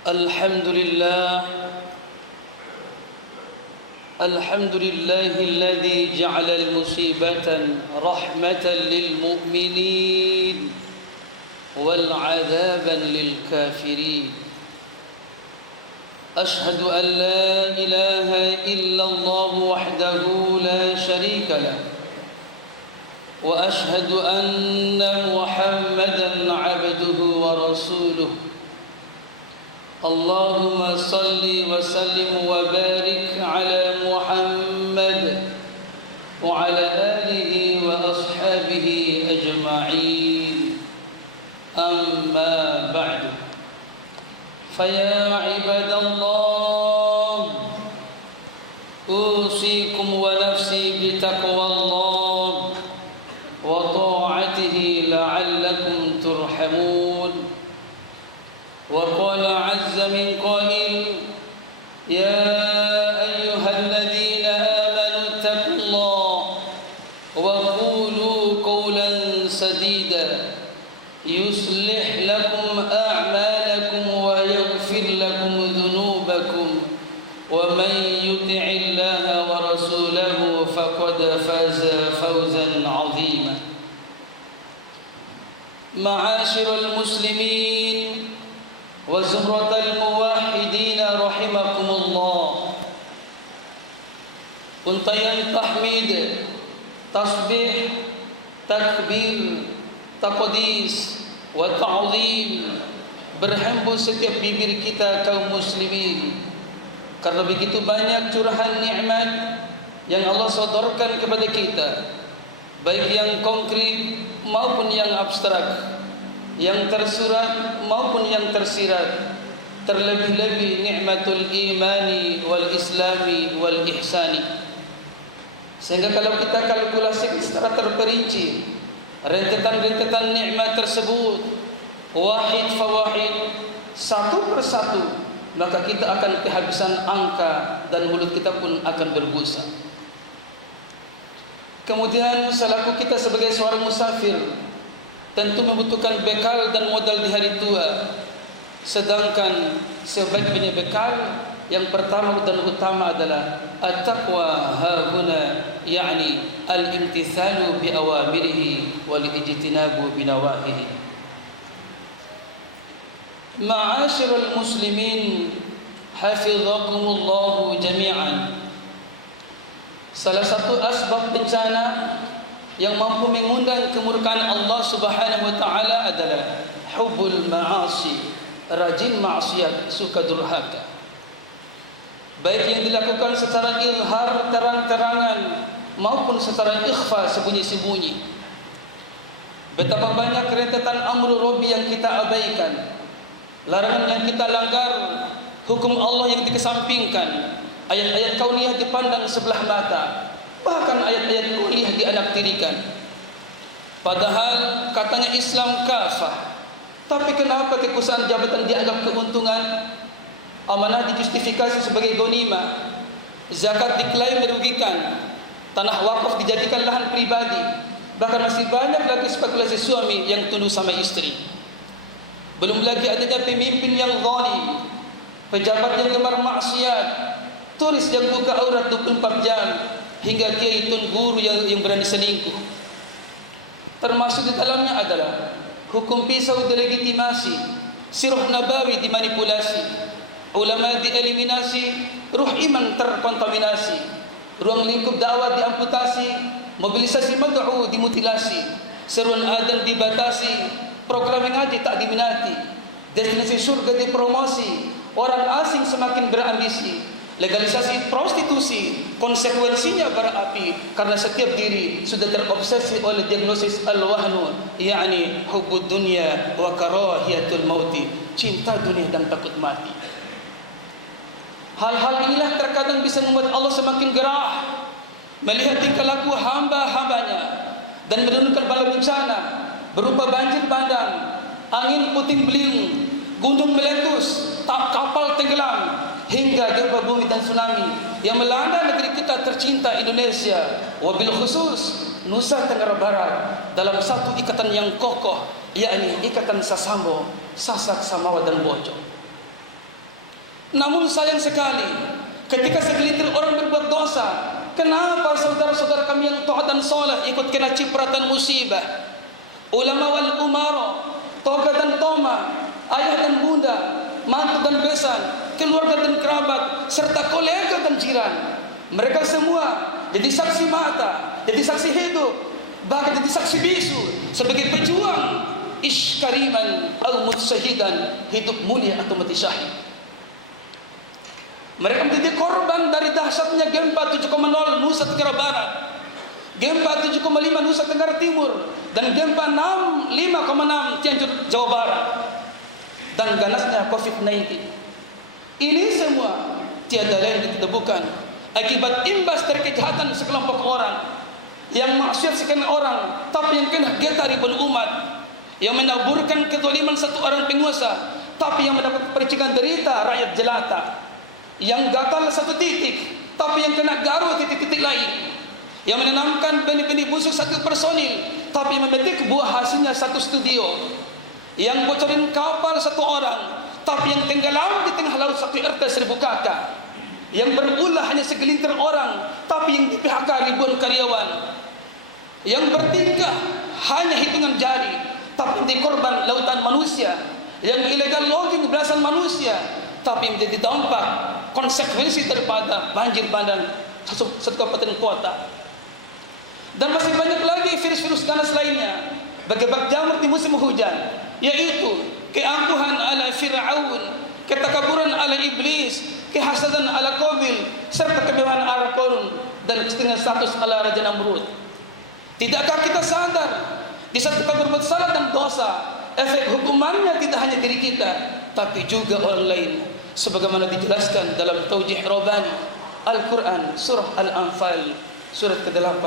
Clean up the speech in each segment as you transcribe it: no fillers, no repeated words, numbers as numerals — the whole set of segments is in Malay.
الحمد لله الذي جعل المصيبة رحمة للمؤمنين والعذابا للكافرين. أشهد أن لا إله إلا الله وحده لا شريك له، وأشهد أن محمدا عبده ورسوله. اللهم صل وسلم وبارك على محمد وعلى آله وأصحابه أجمعين. أما بعد، فيا عباد الله، أوصيكم ونفسي بتقوى الله وطاعته لعلكم ترحمون. وقال عز من قائل: يا أيها الذين آمنوا اتقوا الله وقولوا قولا سديدا يصلح لكم أعمالكم ويغفر لكم ذنوبكم، ومن يطع الله ورسوله فقد فاز فوزا عظيما. معاشر المسلمين وزمرة الموحدين رحمكم الله، untayan tahmid, tasbih, takbir, taqdis wa ta'zim berhembus setiap bibir kita kaum muslimin, karena begitu banyak curahan nikmat yang Allah sodorkan kepada kita, baik yang konkret maupun yang abstrak, yang tersurat maupun yang tersirat, terlebih-lebih nikmatul imani wal islami wal ihsani. Sehingga kalau kita kalkulasi secara terperinci rentetan-rentetan nikmat tersebut wahid fawahid, satu persatu, maka kita akan kehabisan angka dan mulut kita pun akan berbusa. Kemudian selaku kita sebagai seorang musafir tentu membutuhkan bekal dan modal di hari tua. Sedangkan sebaik-baiknya bekal yang pertama dan utama adalah at-taqwa hahuna, yakni al-imtithalu bi awamirihi wal ijtinabu bi nawahihi. Ma'asyiral muslimin hafizakumullah jami'an. Salah satu asbab bencana yang mampu mengundang kemurkaan Allah Subhanahu wa taala adalah hubbul ma'asi, rajin maksiat, suka durhaka. Baik yang dilakukan secara izhar terang-terangan maupun secara ikhfa sembunyi-sembunyi. Betapa banyak rentetan amru rabbi yang kita abaikan, larangan yang kita langgar, hukum Allah yang dikesampingkan, ayat-ayat kauniyah dipandang sebelah mata, bahkan ayat-ayat kuliah dianaktirikan. Padahal katanya Islam kafah, tapi kenapa kekuasaan jabatan dianggap keuntungan, amanah dijustifikasi sebagai ghanimah, zakat diklaim merugikan, tanah wakaf dijadikan lahan pribadi, bahkan masih banyak lagi spekulasi suami yang tunduk sama istri. Belum lagi adanya pemimpin yang zalim, pejabat yang gemar maksiat, turis yang buka aurat 24 jam, hingga kiai tun guru yang berani selingkuh. Termasuk di dalamnya adalah hukum pisau delegitimasi, sirah nabawi dimanipulasi, ulama dieliminasi, ruh iman terkontaminasi, ruang lingkup dakwah diamputasi, mobilisasi mad'u dimutilasi, seruan adzan dibatasi, program ngaji tak diminati, destinasi surga dipromosi, orang asing semakin berambisi, legalisasi prostitusi, konsekuensinya berapi karena setiap diri sudah terobsesi oleh diagnosis al-wahnu, yakni hubbud dunya wa karahiyatul mauti, cinta dunia dan takut mati. Hal-hal inilah terkadang bisa membuat Allah semakin gerah melihat tingkah laku hamba-hambanya dan menurunkan bala bencana berupa banjir bandang, angin puting beliung, gunung meletus, kapal tenggelam, hingga gempa bumi dan tsunami yang melanda negeri kita tercinta Indonesia, wabil khusus Nusa Tenggara Barat, dalam satu ikatan yang kokoh, yakni ikatan Sasambo, Sasak, Samawa dan Bojo. Namun sayang sekali, ketika segelintir orang berbuat dosa, kenapa saudara-saudara kami yang taat dan soleh ikut kena cipratan musibah? Ulama wal umara, toga dan toma, ayah dan bunda, mantu dan besan, keluarga dan kerabat, serta kolega dan jiran, mereka semua jadi saksi mata, jadi saksi hidup, bahkan jadi saksi bisu sebagai pejuang iskariman al-mutsahidan, hidup mulia atau mati syahid. Mereka menjadi korban dari dahsyatnya gempa 7,0 Nusa Tenggara Barat, gempa 7,5 Nusa Tenggara Timur, dan gempa 5,6 Cianjur Jawa Barat, dan ganasnya COVID-19. Ini semua tiada lain ditemukan akibat imbas dari kejahatan sekelompok orang yang maksiat sekian orang, tapi yang kena getah ribuan umat, yang menaburkan kezaliman satu orang penguasa, tapi yang mendapat percikan derita rakyat jelata, yang gatal satu titik, tapi yang kena garu titik-titik lain, yang menanamkan benih-benih busuk satu personil, tapi memetik buah hasilnya satu studio, yang bocorin kapal satu orang, tapi yang tenggelam di tengah laut satu RT 1000 kakak, yang berulah hanya segelintir orang, tapi yang di PHK ribuan karyawan, yang bertingkah hanya hitungan jari, tapi menjadi korban lautan manusia, yang illegal logging belasan manusia, tapi menjadi dampak konsekuensi daripada banjir bandang satu kabupaten kota. Dan masih banyak lagi virus-virus ganas lainnya, bergebak jamur di musim hujan, yaitu keangkuhan ala Fir'aun, ketakaburan ala iblis, kehasadan ala Qabil, serta kemewahan ala Qarun, dan kesenangan status ala Raja Namrud. Tidakkah kita sadar di saat kita berbuat salah dan dosa, efek hukumannya tidak hanya diri kita, tapi juga orang lain, sebagaimana dijelaskan dalam Taujih Rabbani Al-Quran surah Al-Anfal surat ke-8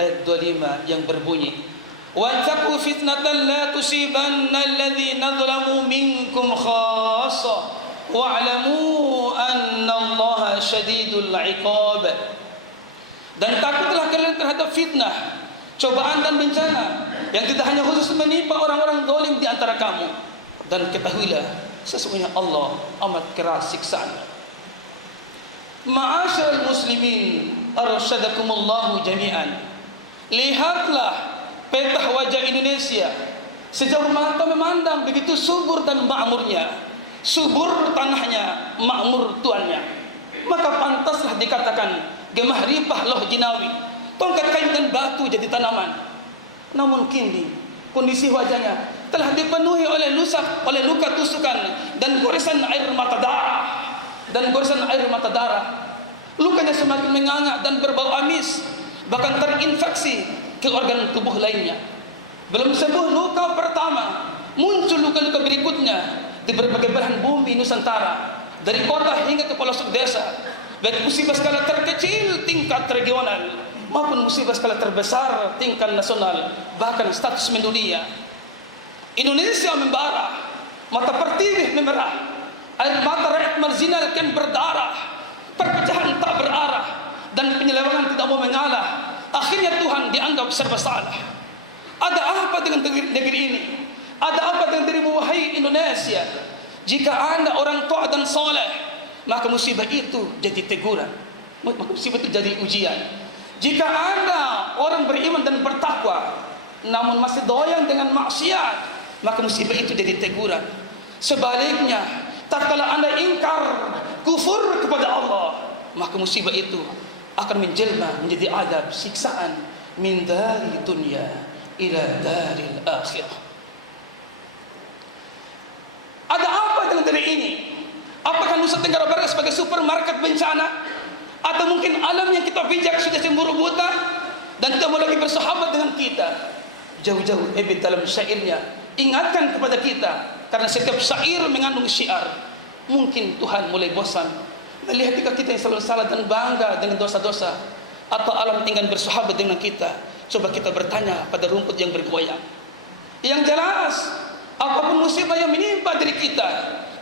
ayat 25 yang berbunyi, وَاتَّقُوا فِتْنَةً لَا تُصِيبَنَّ الَّذِينَ ظَلَمُوا مِنكُمْ خَاصَّةً وَاعْلَمُوا أَنَّ اللَّهَ شَدِيدُ الْعِقَابِ. Dan takutlah kalian terhadap fitnah, cobaan dan bencana yang tidak hanya khusus menimpa orang-orang zalim di antara kamu, dan ketahuilah sesungguhnya Allah amat keras siksaannya. Ma'asyiral muslimin, arsyadakumullahu jami'an. Lihatlah peta wajah Indonesia sejauh mata memandang, begitu subur dan makmurnya. Subur tanahnya, makmur tuannya. Maka pantaslah dikatakan gemah ripah loh jinawi, tongkat kayu dan batu jadi tanaman. Namun kini kondisi wajahnya telah dipenuhi oleh luka tusukan dan goresan air mata darah. Lukanya semakin menganga dan berbau amis, bahkan terinfeksi ke organ tubuh lainnya. Belum sembuh luka pertama, muncul luka-luka berikutnya di berbagai belahan bumi Nusantara, dari kota hingga ke pelosok desa, baik musibah skala terkecil tingkat regional maupun musibah skala terbesar tingkat nasional, bahkan status mendunia. Indonesia membara, mata pertiwi memerah, air mata rakyat marginal kan berdarah, perpecahan tak berarah, dan penyelewengan tidak mau mengalah. Akhirnya Tuhan dianggap serba salah. Ada apa dengan negeri ini? Ada apa dengan dirimu wahai Indonesia? Jika Anda orang taat dan soleh, maka musibah itu jadi teguran, maka musibah itu jadi ujian. Jika Anda orang beriman dan bertakwa, namun masih doyan dengan maksiat, maka musibah itu jadi teguran. Sebaliknya, tatkala Anda ingkar, kufur kepada Allah, maka musibah itu akan menjelma menjadi adab, siksaan min dari dunia ila daril akhirah. Ada apa dengan diri ini? Apakah Nusa Tenggara Barat sebagai supermarket bencana? Atau mungkin alam yang kita pijak sudah cemburu buta dan tidak mau lagi bersahabat dengan kita? Jauh-jauh Ebit dalam syairnya ingatkan kepada kita, karena setiap syair mengandung syiar. Mungkin Tuhan mulai bosan melihat kita yang selalu salah dan bangga dengan dosa-dosa, atau alam ingin bersahabat dengan kita. Coba kita bertanya pada rumput yang bergoyang. Yang jelas, apapun musibah yang menimpa diri kita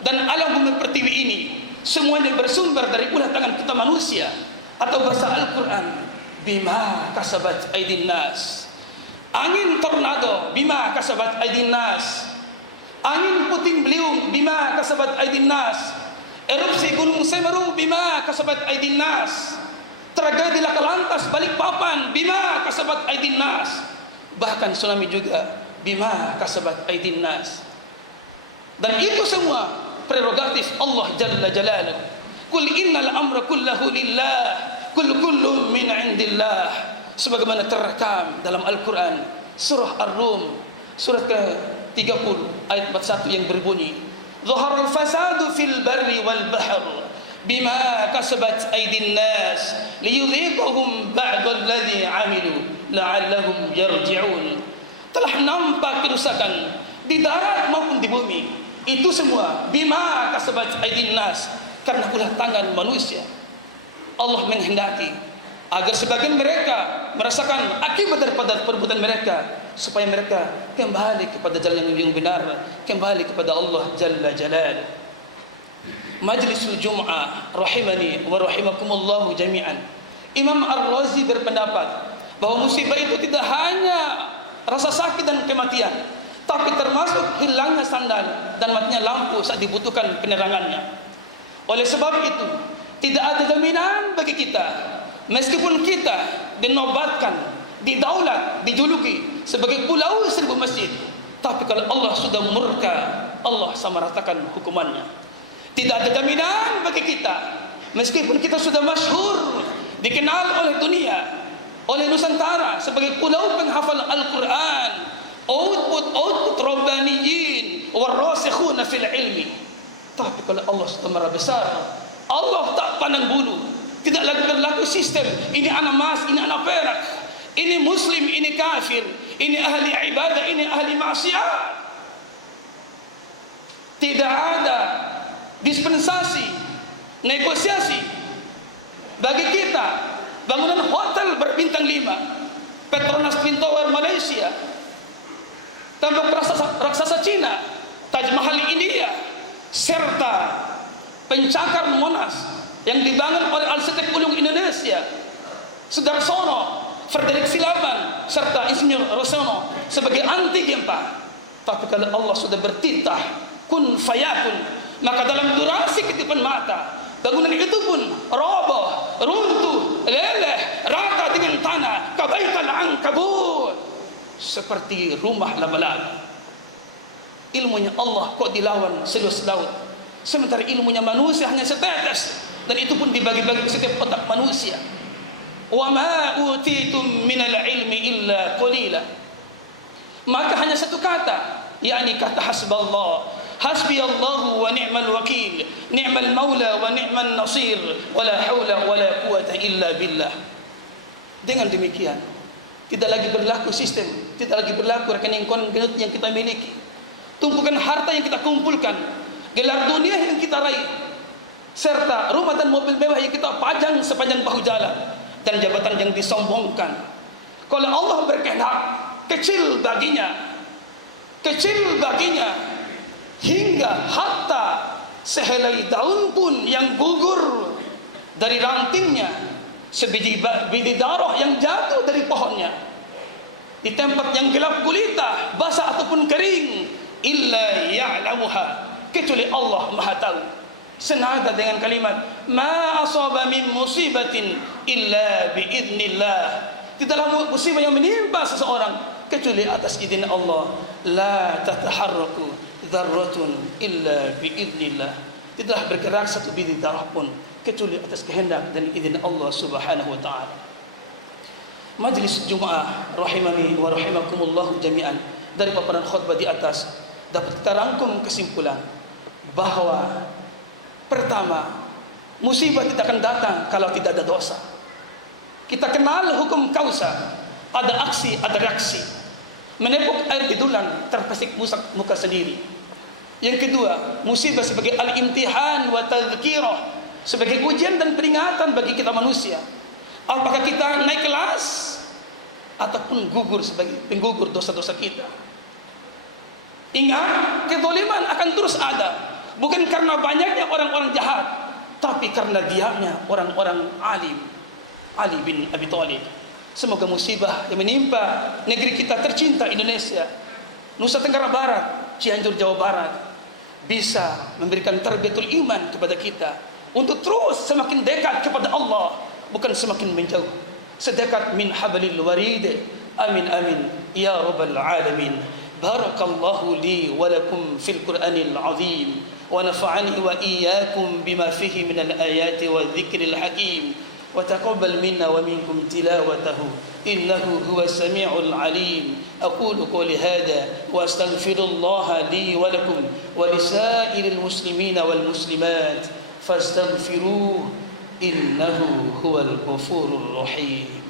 dan alam bumi pertiwi ini, semuanya bersumber dari ulah tangan kita manusia, atau bahasa Al-Quran, bima kasabat aydin nas. Angin tornado, bima kasabat aydin nas. Angin puting beliung, bima kasabat aydin nas. Erupsi Gunung Semeru bima kasabat aydin nas. Tragedi laka lantas Balikpapan bima kasabat aydin nas. Bahkan tsunami juga bima kasabat aydin nas. Dan itu semua prerogatif Allah Jalla Jalaluhu. Qul innal amra kullahu lillah, kullu min indillah. Sebagaimana terekam dalam Al-Quran surah Ar-Rum surat ke-30 ayat 41 yang berbunyi, Zaharal fasadu fil barri wal bahr bima kasabat aydin nas liyudhiqahum ba'da alladhi 'amilu la'allahum yarji'un. Telah nampak kerusakan di darat maupun di bumi. Itu semua bima kasabat aydin nas, karena ulah tangan manusia. Allah menghendaki agar sebagian mereka merasakan akibat daripada perbuatan mereka, supaya mereka kembali kepada jalan yang benar, kembali kepada Allah Jalla Jalaluhu. Majlisul Jum'ah rahimani wa rahimakumullahu jami'an. Imam Ar-Razi berpendapat bahwa musibah itu tidak hanya rasa sakit dan kematian, tapi termasuk hilangnya sandal dan matinya lampu saat dibutuhkan penerangannya. Oleh sebab itu, tidak ada jaminan bagi kita, meskipun kita dinobatkan, didaulat, dijuluki sebagai pulau 1000 masjid, tapi kalau Allah sudah murka, Allah samaratakan hukumannya. Tidak ada jaminan bagi kita, meskipun kita sudah masyhur, dikenal oleh dunia, oleh Nusantara sebagai pulau penghafal Al-Quran, output rabbaniyin warasikhuna fil ilmi. Tapi kalau Allah sudah marah besar, Allah tak pandang bulu, tidak lagi berlaku sistem ini anak emas, ini anak perak, ini muslim, ini kafir, ini ahli ibadah, ini ahli maksiat. Tidak ada dispensasi, negosiasi bagi kita. Bangunan hotel berbintang 5, Petronas Twin Tower Malaysia, tembok raksasa Cina, Taj Mahal India, serta pencakar Monas yang dibangun oleh Arsitek Ulung Indonesia, Sudarsono, Frederick Silaban, serta Insinyur Rosono sebagai anti gempa. Tapi kalau Allah sudah bertitah kun fayakun, maka dalam durasi ketipan mata bangunan itu pun roboh, runtuh, leleh, rata dengan tanah, kabaital ankabut, seperti rumah laba-laba. Ilmunya Allah kok dilawan seluas laut, sementara ilmunya manusia hanya setetes, dan itu pun dibagi-bagi ke setiap otak manusia. Wa ma utitum minal ilmi illa qalila. Maka hanya satu kata, yakni kata hasballah, hasbiyallahu wa ni'mal wakil, ni'mal maula wa ni'mal nasir, wala haula wala quwata illa billah. Dengan demikian, tidak lagi berlaku sistem, tidak lagi berlaku rekening konut yang kita miliki, tumpukan harta yang kita kumpulkan, gelar dunia yang kita raih, serta rumah dan mobil mewah yang kita pajang sepanjang bahu jalan, dan jabatan yang disombongkan. Kalau Allah berkehendak, kecil baginya hingga hatta sehelai daun pun yang gugur dari rantingnya, sebiji darah yang jatuh dari pohonnya di tempat yang gelap gulita, basah ataupun kering, illa ya'lamuha, kecuali Allah Maha tahu. Senada dengan kalimat ma asaba min musibatin illa biidznillah, tidaklah musibah yang menimpa seseorang kecuali atas izin Allah. La tataharraku dzarratun illa biidznillah, tidaklah bergerak satu biji darah pun kecuali atas kehendak dan izin Allah Subhanahu wa taala. Majlis Jumaah rahimani wa rahimakumullah jami'an, dari paparan khutbah di atas dapat kita rangkum kesimpulan bahwa pertama, musibah tidak akan datang kalau tidak ada dosa. Kita kenal hukum kausa, ada aksi, ada reaksi. Menepuk air di dulang, terpesik muka sendiri. Yang kedua, musibah sebagai al-imtihan wa tadhkirah, sebagai ujian dan peringatan bagi kita manusia. Apakah kita naik kelas ataupun gugur sebagai penggugur dosa-dosa kita. Ingat, kezaliman akan terus ada, bukan karena banyaknya orang-orang jahat, tapi karena diamnya orang-orang alim. Ali bin Abi Thalib. Semoga musibah yang menimpa negeri kita tercinta Indonesia, Nusa Tenggara Barat, Cianjur Jawa Barat, bisa memberikan tarbiyatul iman kepada kita untuk terus semakin dekat kepada Allah, bukan semakin menjauh. Sedekat min hablil warid. Amin amin ya rabbal alamin. Barakallahu li wa lakum fil Qur'anil azim wa nafa'ani wa iyyakum bima fihi minal ayati wa dzikril hakim wa taqabbal minna wa minkum tilawatahu innahu huwas samiul alim. Aqulu qawli hadha wa astaghfirullah li wa lakum wa lisairil muslimina wal muslimat fastaghfiruhu innahu huwal ghafurur rahim.